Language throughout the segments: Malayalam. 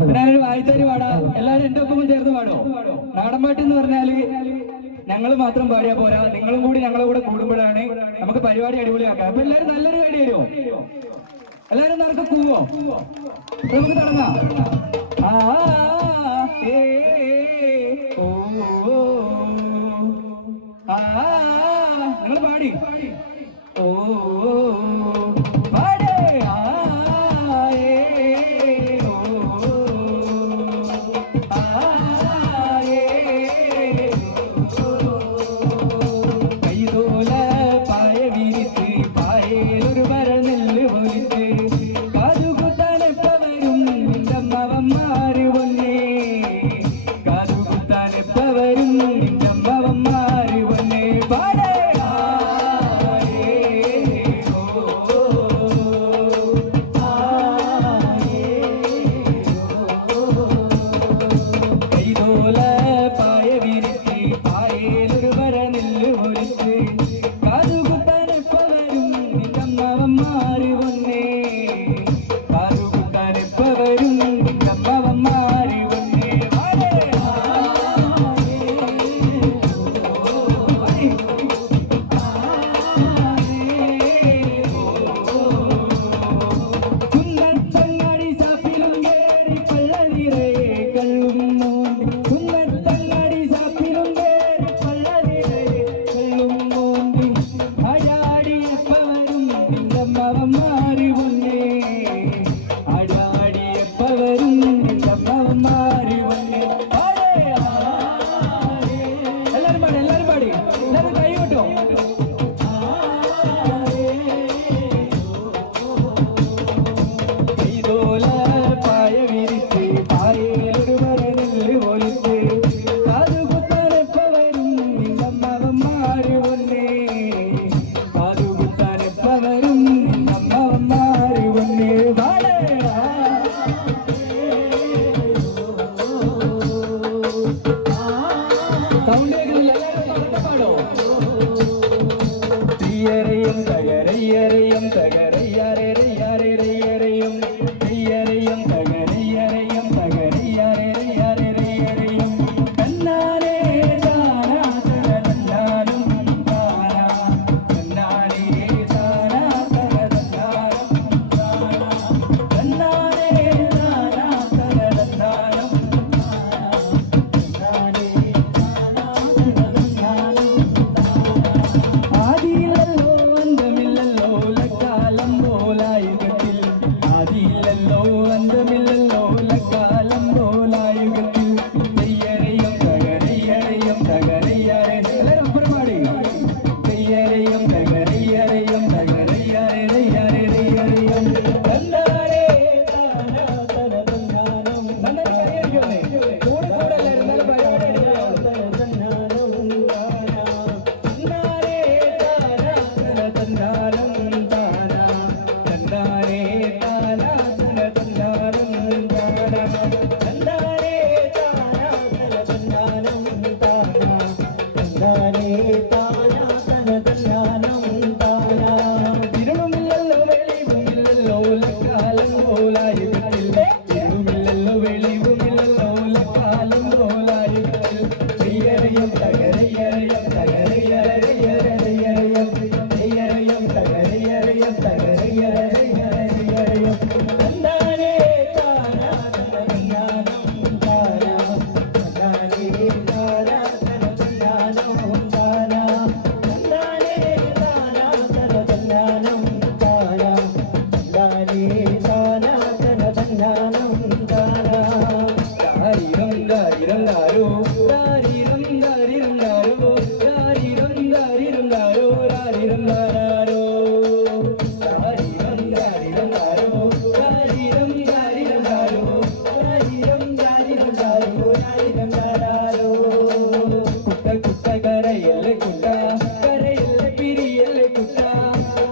ഞാനൊരു വായ്ത്താരി പാടാ, എല്ലാവരും എന്റെ ഒപ്പം ചേർന്ന് പാടോ. നാടൻപാട്ട് എന്ന് പറഞ്ഞാല് ഞങ്ങൾ മാത്രം പാടിയാ പോരാ, നിങ്ങളും കൂടി ഞങ്ങളെ കൂടെ കൂടുമ്പോഴാണ് നമുക്ക് പരിപാടി അടിപൊളിയാക്കാം. അപ്പൊ എല്ലാവരും നല്ലൊരു കടി തരുമോ? എല്ലാവരും നടക്ക കൂവോ? നമുക്ക് തുടങ്ങാം. ആ ഏ ഓ ആ നിങ്ങൾ പാടി ഓ പാടേ ആ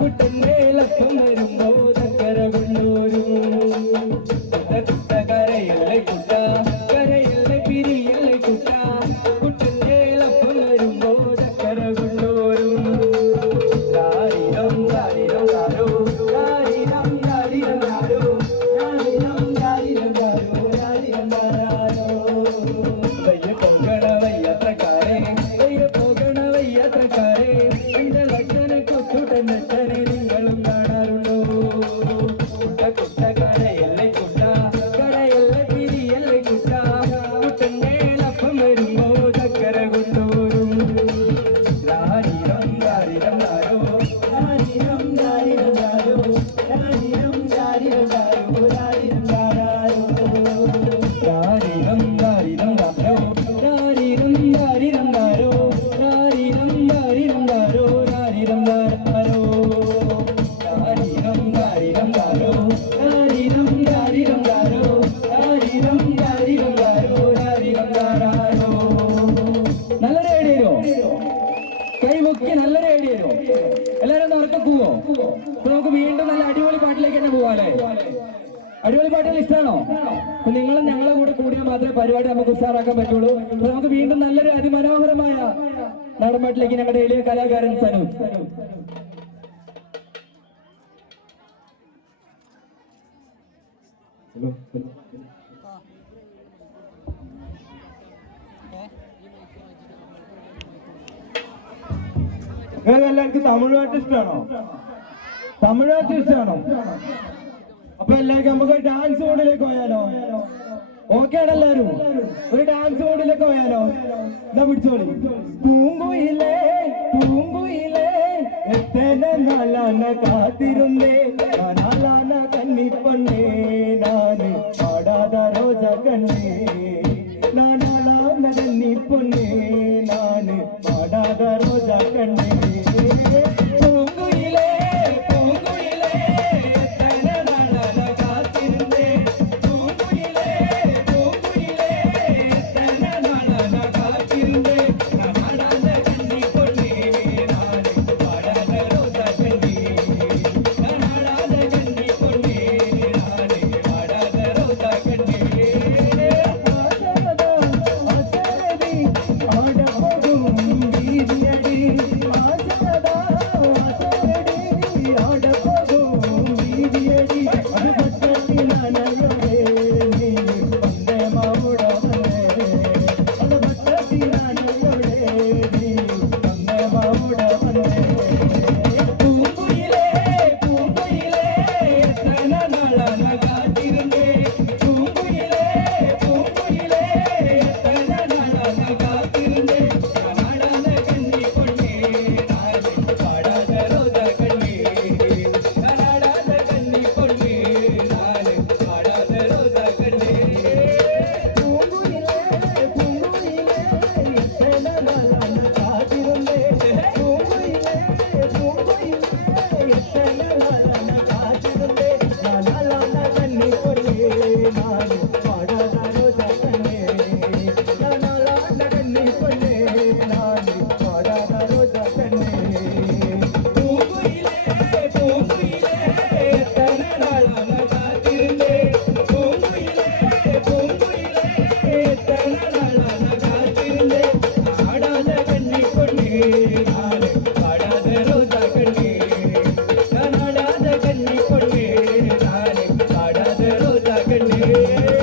കുട്ടൻ ഇഷ്ടമാണോ? നിങ്ങളും ഞങ്ങളെ കൂടെ കൂടിയാൽ മാത്രമേ പരിപാടി നമുക്ക് ഉഷാറാക്കാൻ പറ്റുള്ളൂ. അപ്പൊ നമുക്ക് വീണ്ടും നല്ലൊരു അതിമനോഹരമായ നാടൻപാട്ടിലേക്ക് ഞങ്ങളുടെ എളിയ കലാകാരൻ സനു. എല്ലാവർക്കും തമിഴ്നാട്ട് ഇഷ്ടമാണോ? തമിഴ്നാട്ട് ഇഷ്ടമാണോ? അപ്പൊ എല്ലാവർക്കും നമുക്ക് ഡാൻസ് മോഡിലേക്ക് പോയാലോ? ഓക്കെ ആണ് എല്ലാരും? ഒരു ഡാൻസ് മോഡിലേക്ക് പോയാലോ? എന്നാ പിടിച്ചോളി. പൂങ്കുയിലേ പൂങ്കുയിലേ എത്തന നാലാന കാത്തിരുന്നേ നാലാന കന്നിപ്പൊന്നേ നാന് പാടാത രോജ കണ്ണേ നാലാന കന്നിപ്പൊന്നേ നാന് പാടാത രോജ കണ്ണേ പൂങ്കുയിലേ പൂങ്കുയിലേ എത്തന നാലാന കാത്തിരുന്നേ പൂങ്കുയിലേ പൂങ്കുയിലേ എത്തന നാലാന കാത്തിരുന്നേ നാടാന കന്നിപ്പൊന്നേ നാന് പാടാത രോജ കണ്ണേ നാടാന കന്നിപ്പൊന്നേ നാന് പാടാത രോജ കണ്ണേ கண்ணே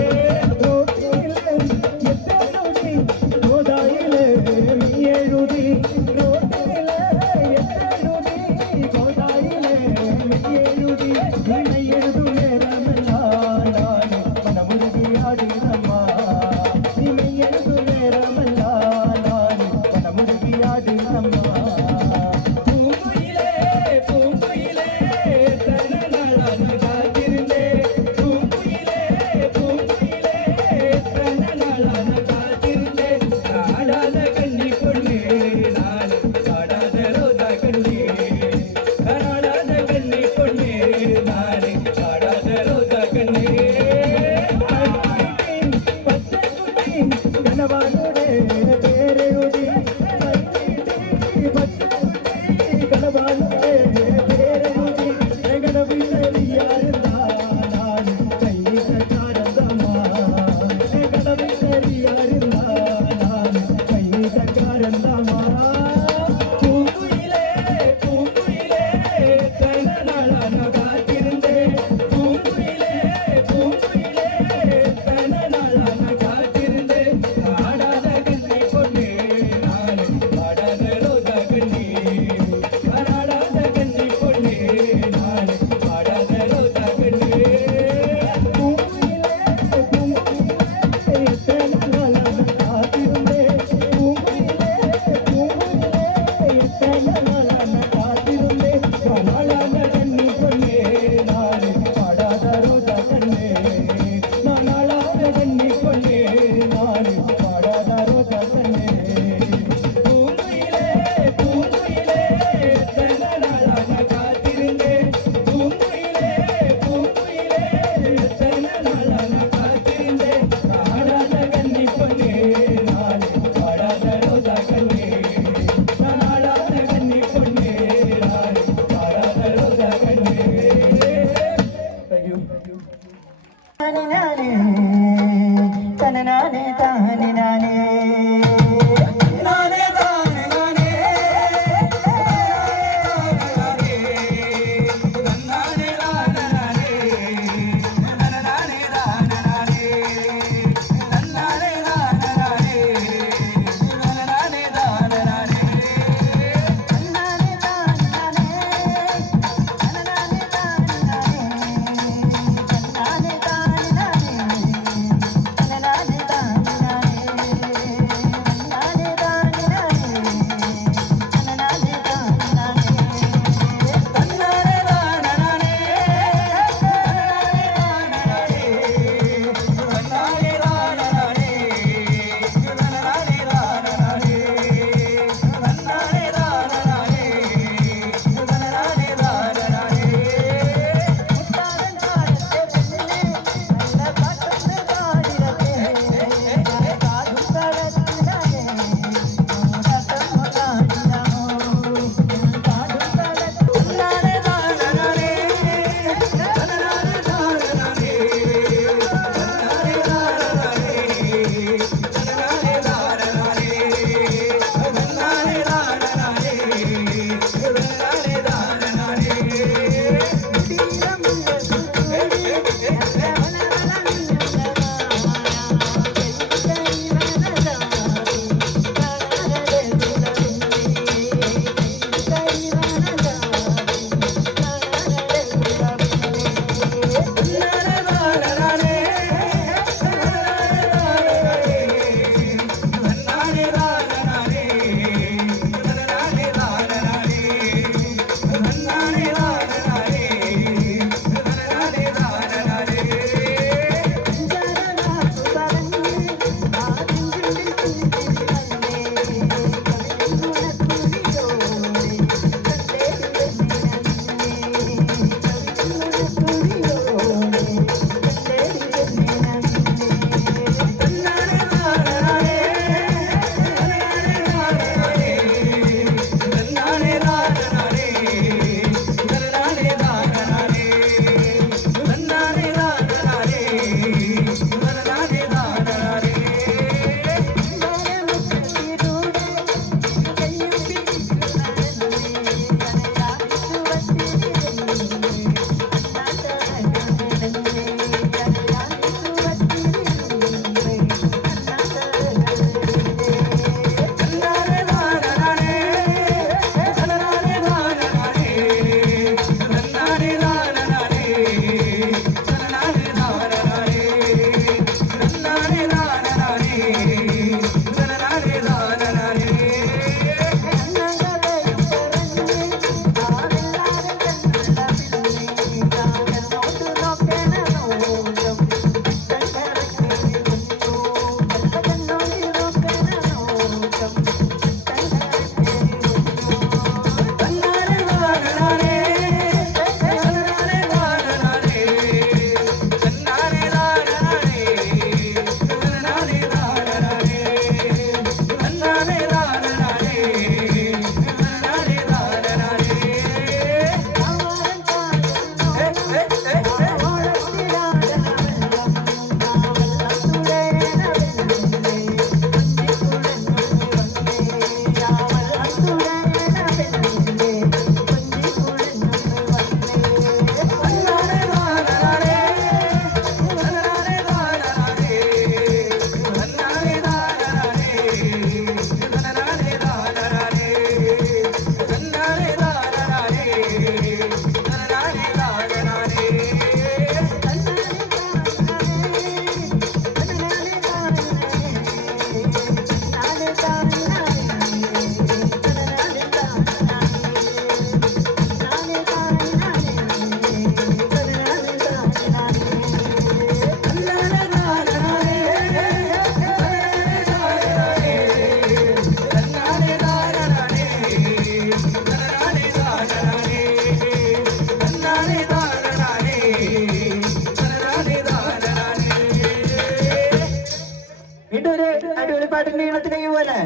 പാട്ടിന്റെ ഈണത്തിലേക്ക് പോലെ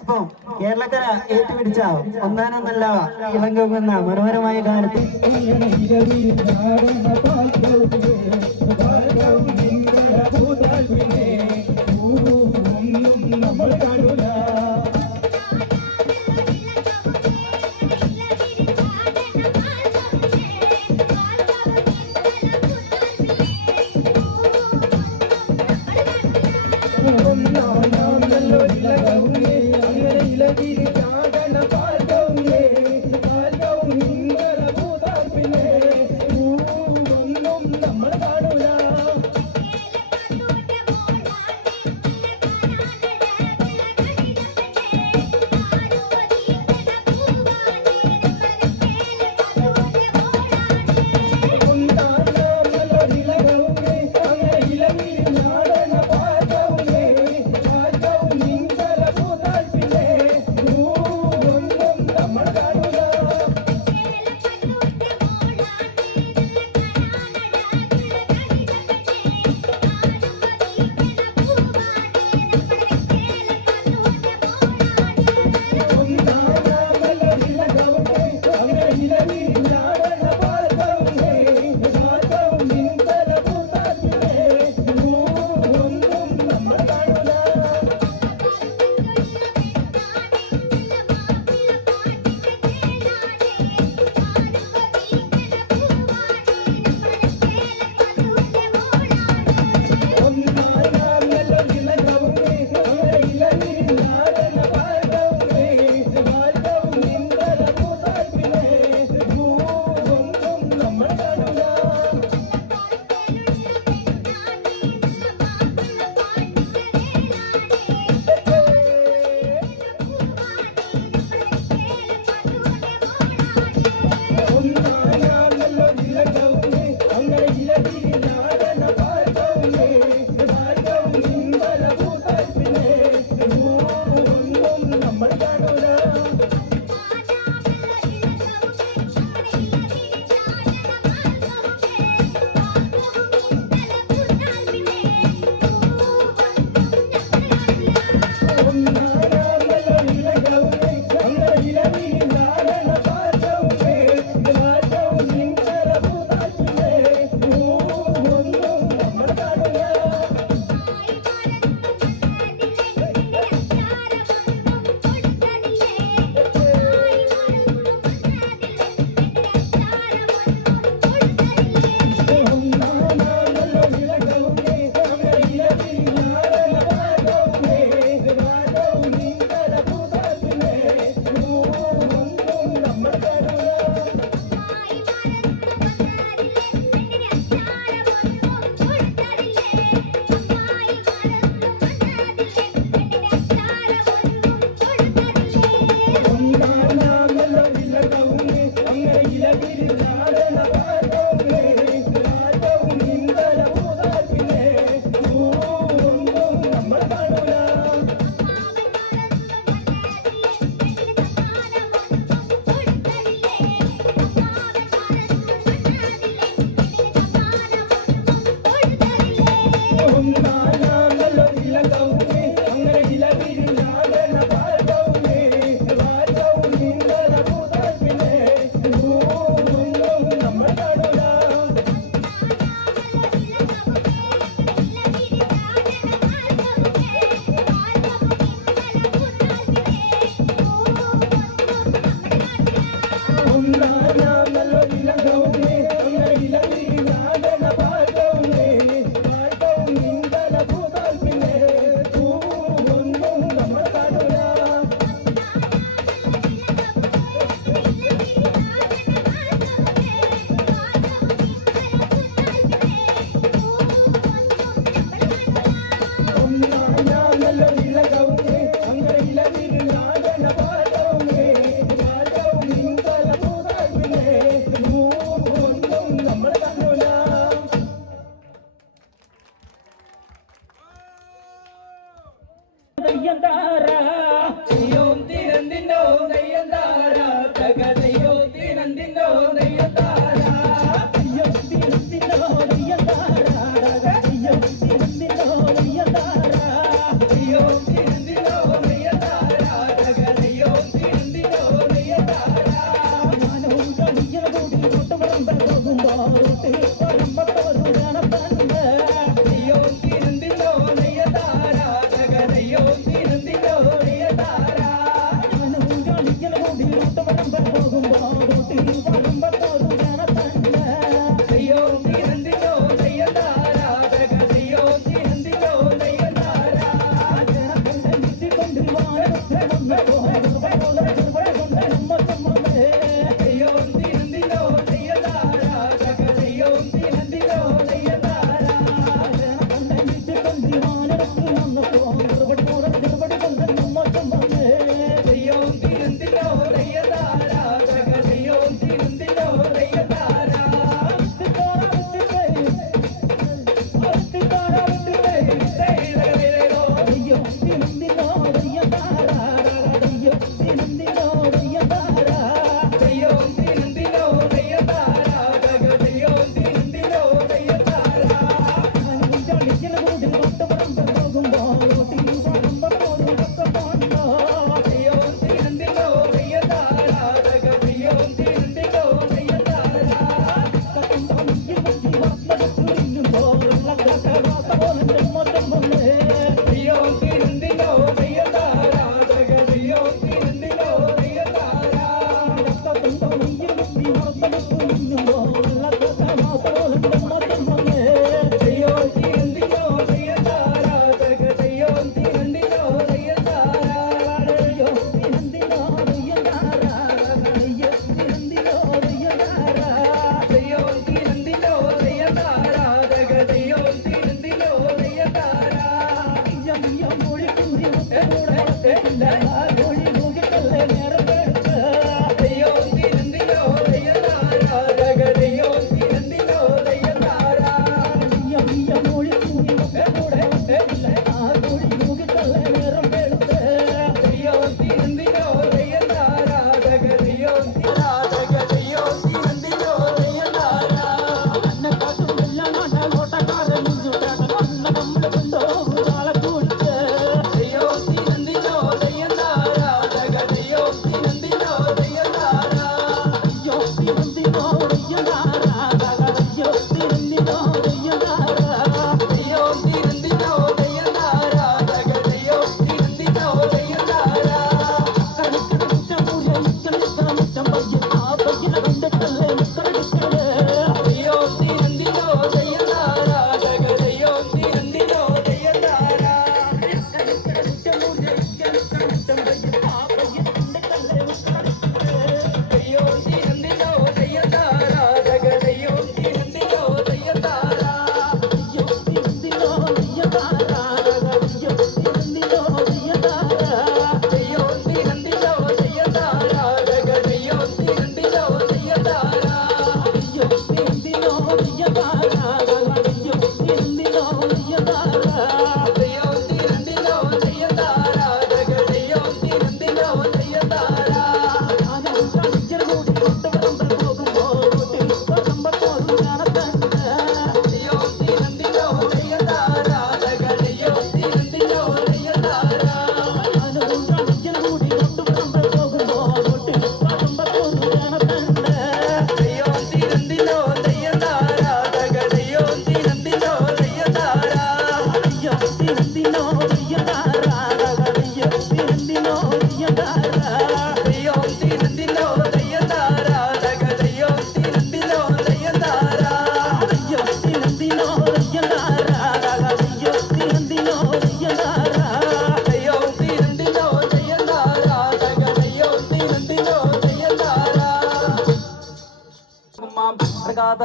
അപ്പൊ കേരളക്കര ഏറ്റുപിടിച്ച ഒന്നാനൊന്നല്ല ഇളങ്കുമെന്ന മനോഹരമായ ഗാനത്തിൽ നമ്മൾ കാണൂല Yo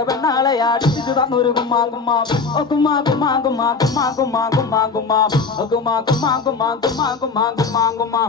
പെണ്ണാളെയാടിച്ചു തന്നൊരു കുമ്മാ കുമ്മാ കുമ്മാ കുമ്മാ കുമ്മാ കുമ്മാ കുമ്മാ കുമ്മാ കുമ്മാ കുമ്മാ കുമ്മാ കുമ്മാ കുമ്മാ കുമ്മാ കുമ്മാ കുമ്മാ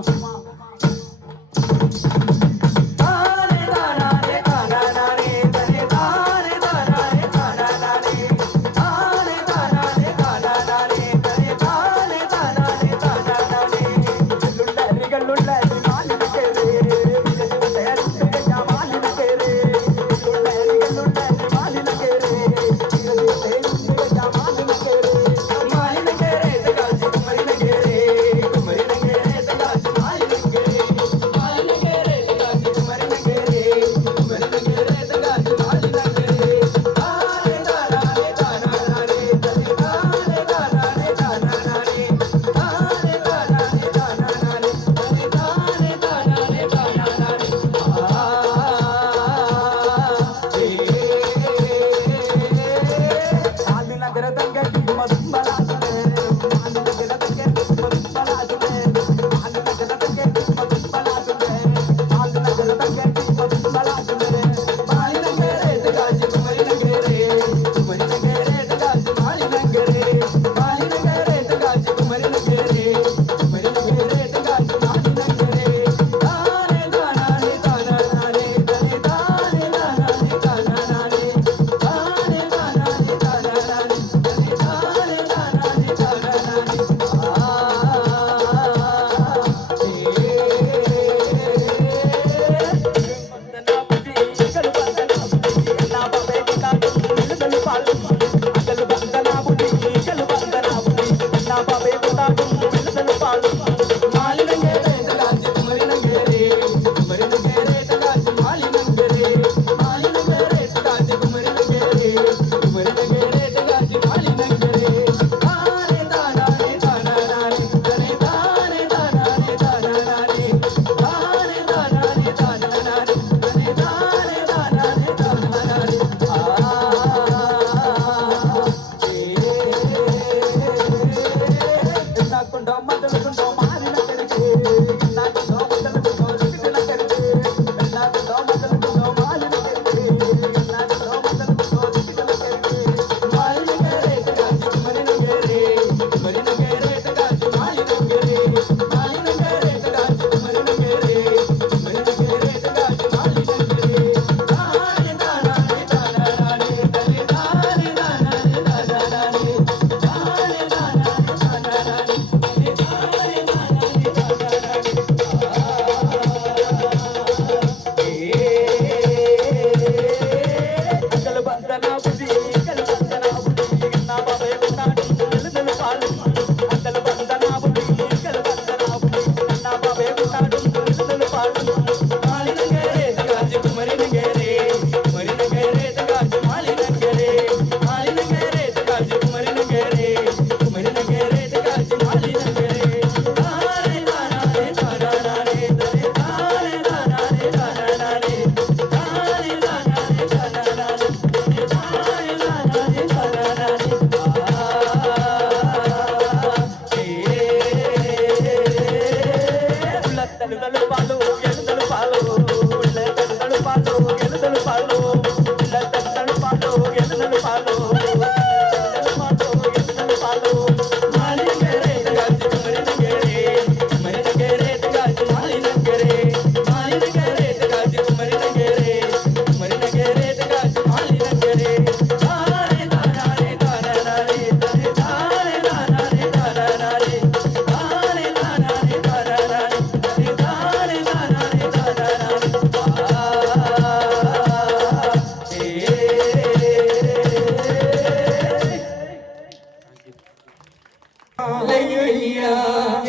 లయ్యయ్యా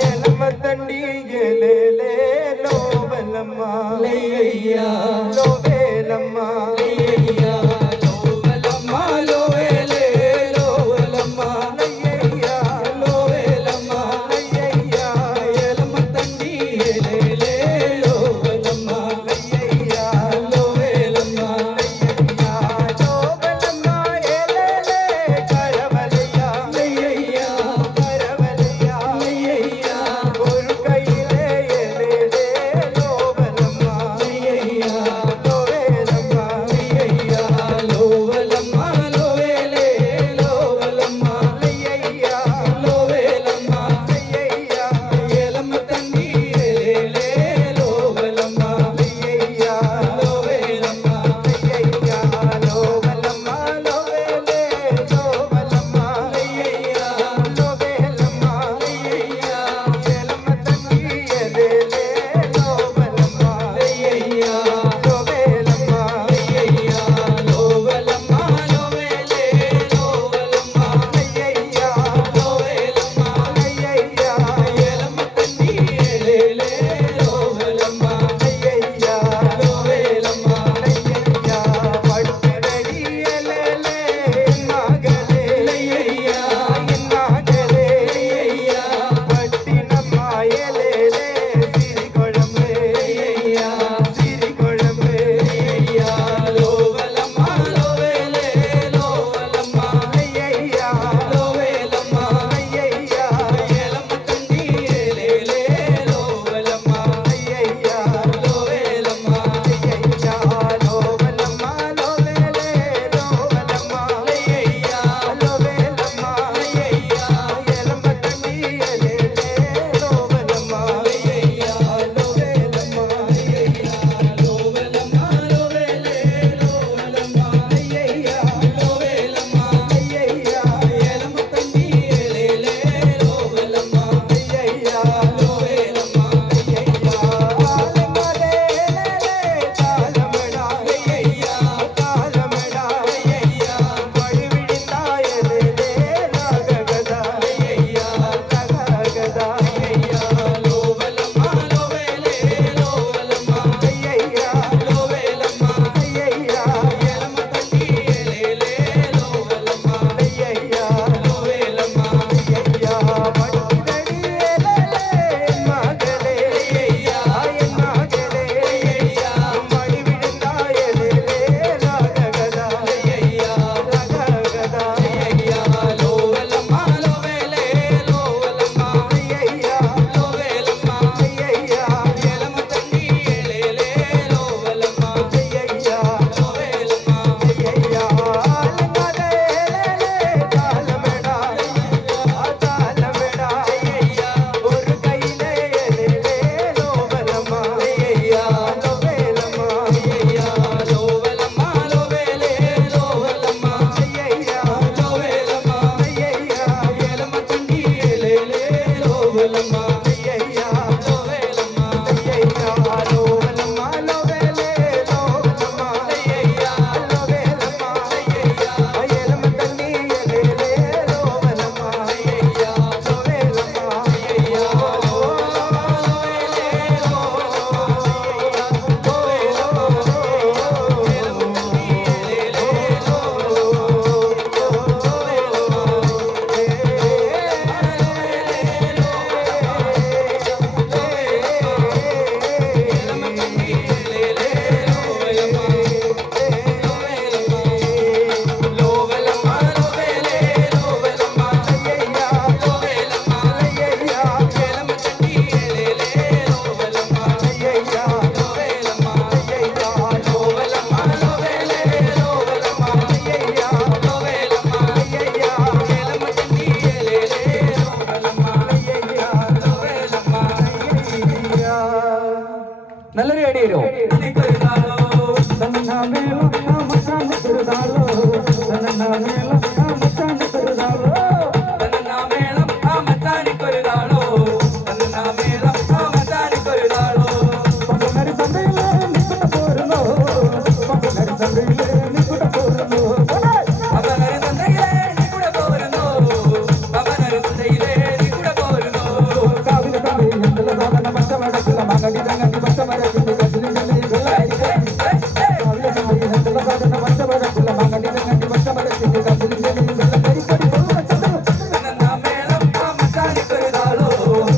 ఎలమతండి ఎలేలే లోవలమ్మ లయ్యయ్యా లోవేలమ్మ లయ్యయ్యా లోవలమ్మ లోవేలే లోవలమ్మ లయ్యయ్యా లోవేలమ్మ లయ్యయ్యా ఎలమతండి ఎలేలే లోవలమ్మ లయ్యయ్యా లోవేలమ్మ లయ్యయ్యా లోవలమ్మ ఎలేలే కరవలయ్యా లయ్యయ్యా కరవలయ్యా లయ్యయ్యా ஒரு கையிலே எலேலே లోవలమ్మ లయ్యయ్యా లోవేలమ్మ లయ్యయ్యా లోవలమ్మ లోవేలే లోవలమ్మ లయ్యయ్యా లోవేలమ్మ లయ్యయ్యా ఎలమ్మ తండ్రి ఎలేలే లోవలమ్మ లయ్యయ్యా లోవేలమ్మ లయ్యయ్యా లోవలమ్మ లోవేలే లోవలమ్మ లయ్యయ్యా లోవేలమ్మ లయ్యయ్యా ఎలమ్మ తండ్రి ఎలేలే లోవలమ్మ లయ్యయ్యా లోవేలమ్మ లయ్యయ్యా లోవలమ్మ లోవేలే లోవలమ్మ లయ్యయ్యా లోవేలమ్మ లయ్యయ్యా ఎలమ్మ తండ్రి ఎలేలే లోవలమ్మ లయ్యయ్యా లోవేలమ్మ లయ్యయ్యా పడుతుడడి ఎలేలే నాగలే లయ్యయ్యా నాగలే లయ్యయ్యా పట్టినమ్మ ఎలేలే సిరిగొళంబే లయ్యయ్యా సిరిగొళంబే లయ్యయ్యా లోవలమ్మ లోవేలే లోవలమ్మ లయ్యయ్యా లోవేలమ్మ లయ్యయ్యా ఎలమ్మ తండ్రి ఎలేలే లోవలమ్మ లయ్యయ్యా లోవేలమ్మ లయ్యయ్యా లోవలమ్మ లోవేలే లోవలమ్మ లయ్యయ్యా లోవేలమ్మ లయ్యయ్యా ఎలమ్మ తండ్రి ఎలేలే లోవలమ్మ లయ్యయ్యా లోవేలమ్మ లోవలమ్మ లోవేలే లోవలమ్మ లయ్యయ్యా లోవేలమ్మ లయ్యయ్యా ఎలమ్మ తండ్రి ఎలేలే లోవలమ్మ లయ్యయ్యా లోవేలమ్మ లయ్యయ్యా ఆలమలేలే తాళమడా లయ్యయ్యా తాళమడా లయ్యయ్యా పడివిడితాయలేలే నాగగదా లయ్యయ్యా నాగగదా లయ్యయ్యా లోవలమ్మ లోవేలే లోవలమ్మ లయ్యయ్యా లోవేలమ్మ లయ్యయ్యా ఎలమ్మ తండ్రి ఎలేలే లోవలమ్మ లయ్యయ్యా లోవేలమ్మ లయ్యయ్యా పడివిడడి ఎలేలే నాగలే లయ్యయ్యా నాగలే లయ్యయ్యా పడివిడితాయలేలే నాగగదా లయ్యయ్యా నాగగదా లయ్యయ్యా లోవలమ్మ లోవేలే లోవలమ్మ లయ్యయ్యా లోవేలమ్మ లయ్యయ్యా ఎలమ్మ తండ్రి ఎలేలే లోవలమ్మ లయ్యయ్యా లోవేలమ్మ లయ్యయ్యా ఆలమలేలే తాళమడా తాళమడా లయ్యయ్యా ஒரு கையிலே எலேலே లోవలమ్మ లయ్యయ్యా లోవేలమ్మ లయ్యయ్యా లోవలమ్మ లోవేలే లోవలమ్మ లయ్యయ్యా లోవేలమ్మ లయ్యయ్యా ఎలమ్మ తండ్రి ఎలేలే లోవలమ్మ లయ్యయ్యా లోవేలమ్మ లయ్యయ్యా లోవలమ్మ లోవేలే లోవలమ్మ లయ్యయ్యా లోవేలమ్మ లయ్యయ్యా ఎలమ తల్లి ఎలేలే లోవలమ్మ లయ్యయ్యా లోవేలమ్మ లయ్యయ్యా ఏ സമരത്തിന്